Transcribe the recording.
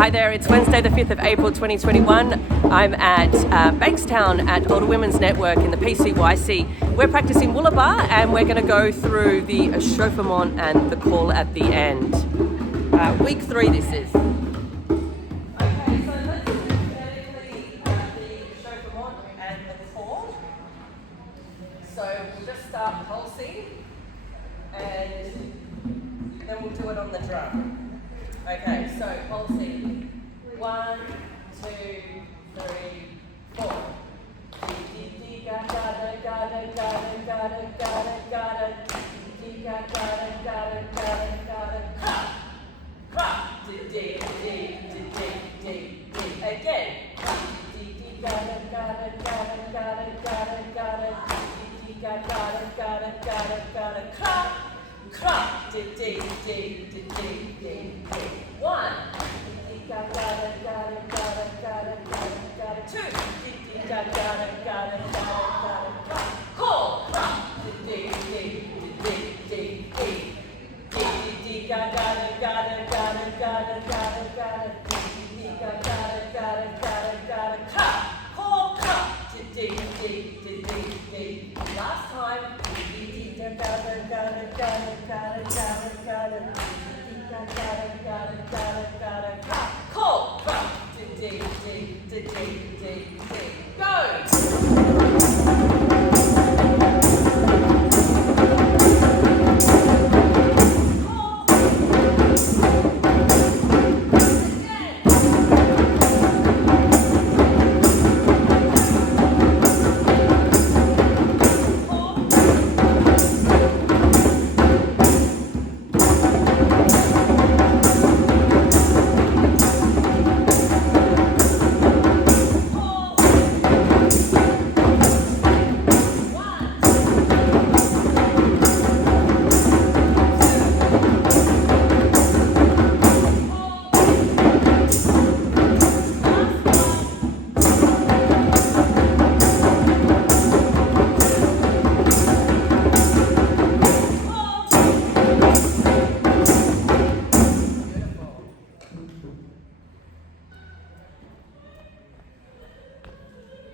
Hi there, it's Wednesday the 5th of April 2021. I'm at Bankstown at Older Women's Network in the PCYC. We're practicing Woolibah and we're going to go through the Echauffement and the call at the end. Week 3 this is. Okay, so let's do phonetically the Echauffement and the call. So we'll just start pulsing and then we'll do it on the drum. Okay, so pulsing. 1, 2, 3, 4. Got it.